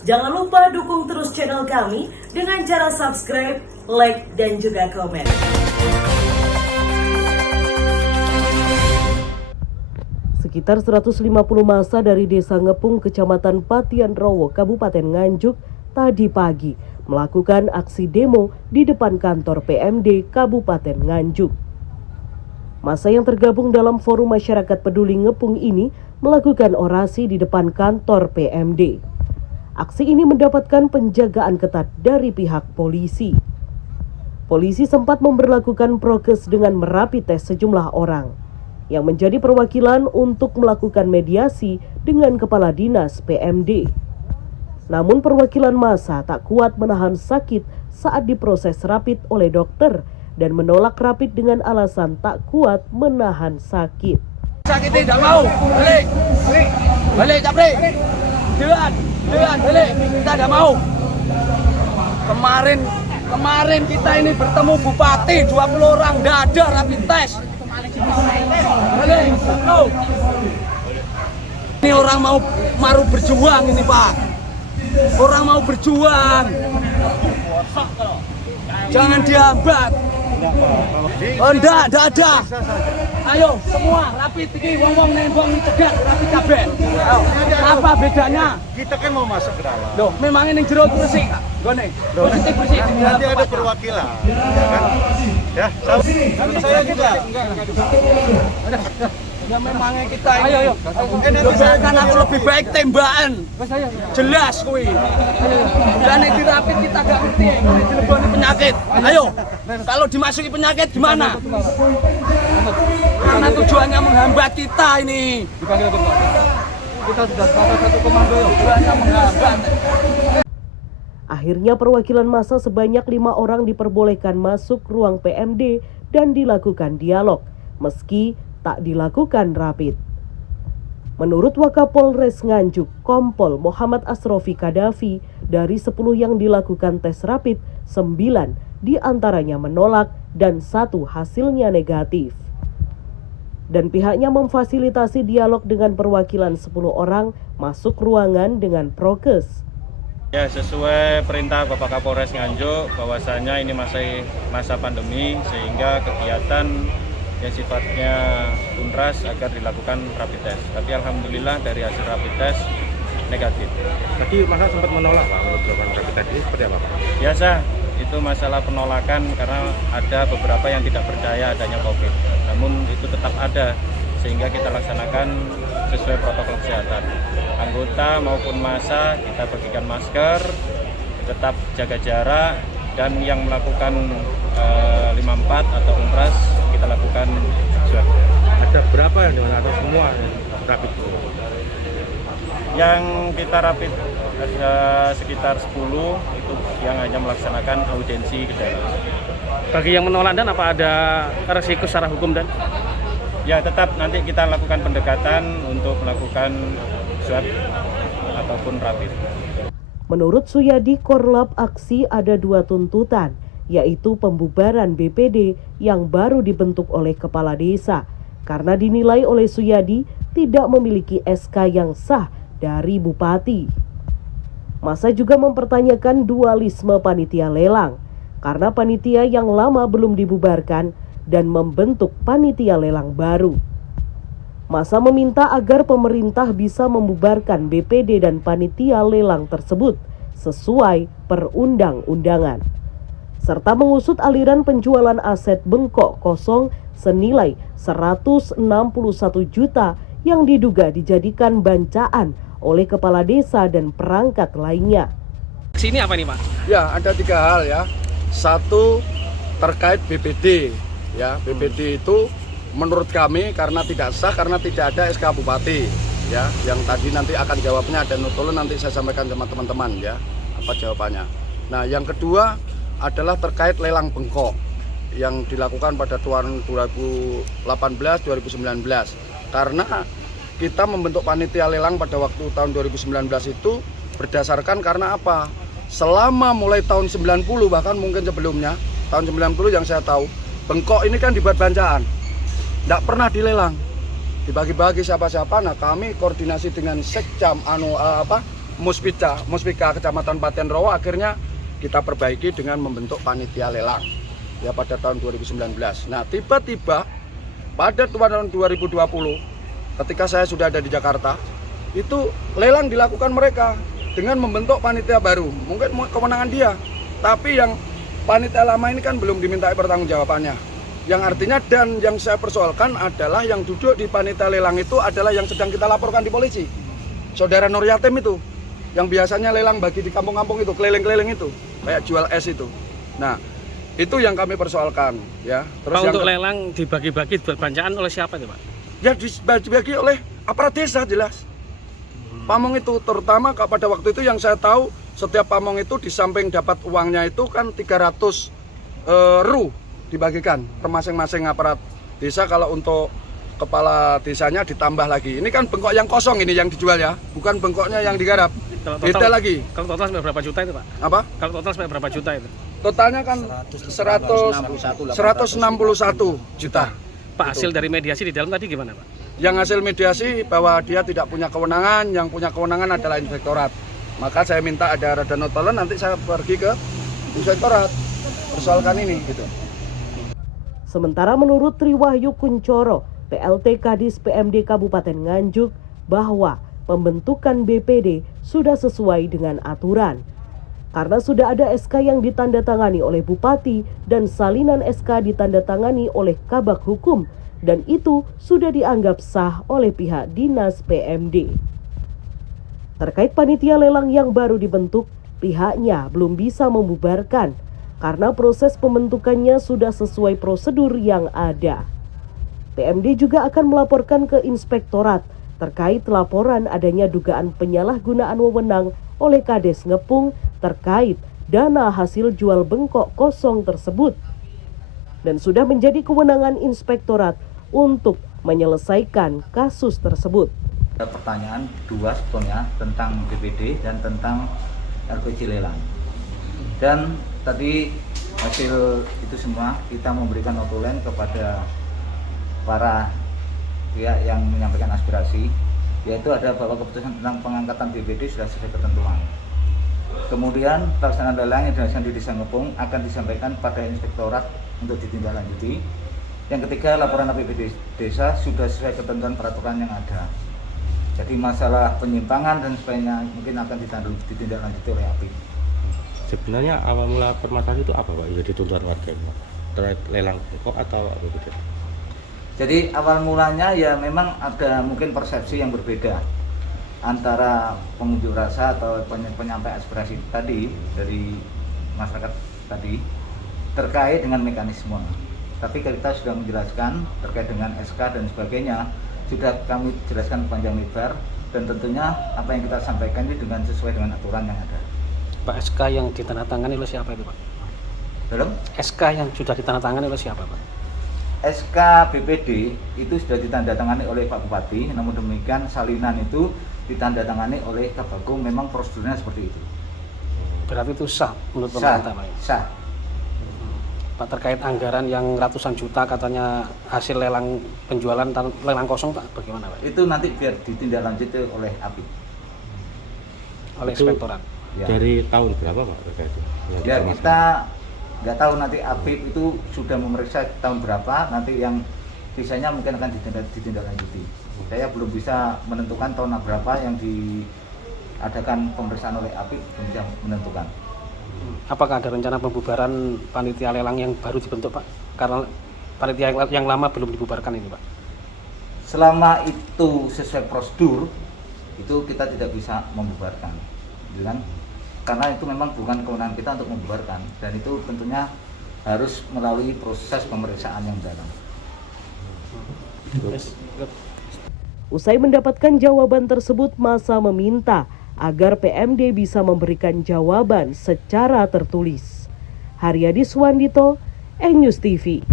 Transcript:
Jangan lupa dukung terus channel kami dengan cara subscribe, like, dan juga komen. Sekitar 150 massa dari Desa Ngepung, Kecamatan Patian Rowo, Kabupaten Nganjuk, tadi pagi melakukan aksi demo di depan kantor PMD Kabupaten Nganjuk. Massa yang tergabung dalam Forum Masyarakat Peduli Ngepung ini melakukan orasi di depan kantor PMD. Aksi ini mendapatkan penjagaan ketat dari pihak polisi. Polisi sempat memberlakukan prokes dengan merapi tes sejumlah orang yang menjadi perwakilan untuk melakukan mediasi dengan Kepala Dinas PMD. Namun perwakilan massa tak kuat menahan sakit saat diproses rapid oleh dokter dan menolak rapid dengan alasan tak kuat menahan sakit. Sakit tidak mau, balik capri, jalan, balik, kita tidak mau. Kemarin kita ini bertemu bupati 20 orang, tidak ada rapid test. Balik, no. Ini orang mau berjuang ini Pak, orang mau berjuang, jangan dihambat. Oh enggak ada. Ayo semua rapid ini wong-wong nembong cegat rapid kabeh. Apa bedanya? Kita kan mau masuk ke dalam. Loh, memang ini jero bersih. Gone. Positif bersih. Nanti ada perwakilan, ya kan? Ya, saya juga. Ya memangnya kita ini. Ayo. Kan aku lebih baik tembakan. Jelas kuwi. Dan di rapid kita gak ngerti ini dileboni penyakit. Ayo. Kalau dimasuki penyakit gimana? Karena tujuannya menghambat kita ini. Kita sudah satu komando tujuannya menghambat. Akhirnya perwakilan massa sebanyak 5 orang diperbolehkan masuk ruang PMD dan dilakukan dialog, meski tak dilakukan rapid. Menurut Wakapolres Nganjuk, Kompol Muhammad Asrofi Kadafi, dari 10 yang dilakukan tes rapid, 9 diantaranya menolak dan 1 hasilnya negatif. Dan pihaknya memfasilitasi dialog dengan perwakilan 10 orang masuk ruangan dengan prokes. Ya, sesuai perintah Bapak Kapolres Nganjuk bahwasanya ini masih masa pandemi sehingga kegiatan yang sifatnya unras agar dilakukan rapid test. Tapi alhamdulillah dari hasil rapid test negatif. Tadi masa sempat menolak Pak untuk melakukan rapid test ini seperti apa Pak? Biasa, itu masalah penolakan karena ada beberapa yang tidak percaya adanya COVID. Namun itu tetap ada sehingga kita laksanakan sesuai protokol kesehatan. Anggota maupun massa kita bagikan masker, tetap jaga jarak, dan yang melakukan 54 atau unras kita lakukan swab. Ada berapa yang dengan atau semua rapid? Yang kita rapid ada sekitar 10 itu yang hanya melaksanakan audiensi ke dalam. Bagi yang menolak dan apa ada resiko secara hukum dan? Ya tetap nanti kita lakukan pendekatan untuk melakukan swab ataupun rapid. Menurut Suyadi, Korlap aksi ada 2 tuntutan, yaitu pembubaran BPD yang baru dibentuk oleh Kepala Desa, karena dinilai oleh Suyadi tidak memiliki SK yang sah dari Bupati. Massa juga mempertanyakan dualisme panitia lelang, karena panitia yang lama belum dibubarkan dan membentuk panitia lelang baru. Massa meminta agar pemerintah bisa membubarkan BPD dan panitia lelang tersebut sesuai perundang-undangan, serta mengusut aliran penjualan aset bengkok kosong senilai 161 juta yang diduga dijadikan bancaan oleh kepala desa dan perangkat lainnya. Sini apa nih Pak? Ya, ada 3 hal ya. 1 terkait BPD. Ya, BPD itu menurut kami karena tidak sah, karena tidak ada SK Bupati. Ya, yang tadi nanti akan jawabnya ada Nutulun, nanti saya sampaikan sama teman-teman ya apa jawabannya. Nah, yang kedua adalah terkait lelang bengkok yang dilakukan pada tahun 2018-2019. Karena kita membentuk panitia lelang pada waktu tahun 2019 itu berdasarkan karena apa? Selama mulai tahun 90 bahkan mungkin sebelumnya, tahun 90 yang saya tahu, bengkok ini kan dibuat bancaan. Tidak pernah dilelang. Dibagi-bagi siapa-siapa. Nah, kami koordinasi dengan Sekcam Muspika Kecamatan Paten Rowo akhirnya kita perbaiki dengan membentuk panitia lelang ya pada tahun 2019. Nah, tiba-tiba pada tahun 2020 ketika saya sudah ada di Jakarta, itu lelang dilakukan mereka dengan membentuk panitia baru. Mungkin kewenangan dia, tapi yang panitia lama ini kan belum dimintai pertanggungjawabannya. Yang artinya, dan yang saya persoalkan adalah yang duduk di panitia lelang itu adalah yang sedang kita laporkan di polisi. Saudara Nur Yatim itu, yang biasanya lelang bagi di kampung-kampung itu, keliling-keliling itu, kayak jual es itu. Nah, itu yang kami persoalkan ya. Terus Pak, untuk lelang dibagi-bagi buat bancaan oleh siapa itu, Pak? Ya dibagi oleh aparat desa jelas. Pamong itu terutama pada waktu itu yang saya tahu, setiap pamong itu di samping dapat uangnya itu kan 300 ru dibagikan ke masing-masing aparat desa. Kalau untuk kepala desanya ditambah lagi. Ini kan bengkok yang kosong ini yang dijual ya, bukan bengkoknya yang digarap. Beda lagi. Kalau total sampai berapa juta itu, Pak? Apa? Kalau total sampai berapa juta itu? Totalnya kan 161 juta. Pak, hasil dari mediasi di dalam tadi gimana, Pak? Yang hasil mediasi bahwa dia tidak punya kewenangan, yang punya kewenangan adalah inspektorat. Maka saya minta ada radanotolen, nanti saya pergi ke inspektorat persoalkan ini gitu. Sementara menurut Triwahyu Kuncoro, PLT Kadis PMD Kabupaten Nganjuk, bahwa pembentukan BPD sudah sesuai dengan aturan. Karena sudah ada SK yang ditandatangani oleh Bupati dan salinan SK ditandatangani oleh Kabag Hukum, dan itu sudah dianggap sah oleh pihak Dinas PMD. Terkait panitia lelang yang baru dibentuk, pihaknya belum bisa membubarkan karena proses pembentukannya sudah sesuai prosedur yang ada. PMD juga akan melaporkan ke inspektorat terkait laporan adanya dugaan penyalahgunaan wewenang oleh Kades Ngepung terkait dana hasil jual bengkok kosong tersebut. Dan sudah menjadi kewenangan inspektorat untuk menyelesaikan kasus tersebut. Ada pertanyaan dua sebetulnya tentang BPD dan tentang LPG lelang. Dan tadi hasil itu semua kita memberikan notulen kepada para pihak yang menyampaikan aspirasi, yaitu ada bahwa keputusan tentang pengangkatan BPD sudah sesuai ketentuan. Kemudian pelaksanaan lelang yang dilaksanakan di Desa Ngepung akan disampaikan pada inspektorat untuk ditindaklanjuti. Yang ketiga, laporan APBD desa sudah sesuai ketentuan peraturan yang ada. Jadi masalah penyimpangan dan sebagainya mungkin akan ditindaklanjuti oleh API. Sebenarnya awal mula permasalahan itu apa, Pak? Jadi tuntutan warga terkait lelang bengkok atau apa gitu? Jadi awal mulanya ya memang ada mungkin persepsi yang berbeda antara pengunjuk rasa atau penyampaian aspirasi tadi dari masyarakat tadi terkait dengan mekanisme. Tapi kita sudah menjelaskan terkait dengan SK dan sebagainya, sudah kami jelaskan panjang lebar, dan tentunya apa yang kita sampaikan ini dengan sesuai dengan aturan yang ada. Pak, SK yang ditandatangani oleh siapa itu, Pak? Belum? SK yang sudah ditandatangani oleh siapa, Pak? SK BPD itu sudah ditandatangani oleh Pak Bupati, namun demikian salinan itu ditandatangani oleh Kabagum, memang prosedurnya seperti itu. Berarti itu sah menurut pemerintah, Pak? Sah. Pak, terkait anggaran yang ratusan juta katanya hasil lelang penjualan lelang kosong, Pak, bagaimana, Pak? Itu nanti biar ditindaklanjuti oleh API. Oleh inspektorat. Ya. Dari tahun berapa, Pak? Ya kita nggak tahu nanti API itu sudah memeriksa tahun berapa, nanti yang sisanya mungkin akan ditindaklanjuti. Saya belum bisa menentukan tahun berapa yang diadakan pemeriksaan oleh API, belum bisa menentukan. Apakah ada rencana pembubaran panitia lelang yang baru dibentuk, Pak? Karena panitia yang lama belum dibubarkan ini, Pak. Selama itu sesuai prosedur, itu kita tidak bisa membubarkan, gitu kan? Karena itu memang bukan kewenangan kita untuk membubarkan, dan itu tentunya harus melalui proses pemeriksaan yang dalam. Usai mendapatkan jawaban tersebut, massa meminta agar PMD bisa memberikan jawaban secara tertulis. Haryadi Suwandito, News TV.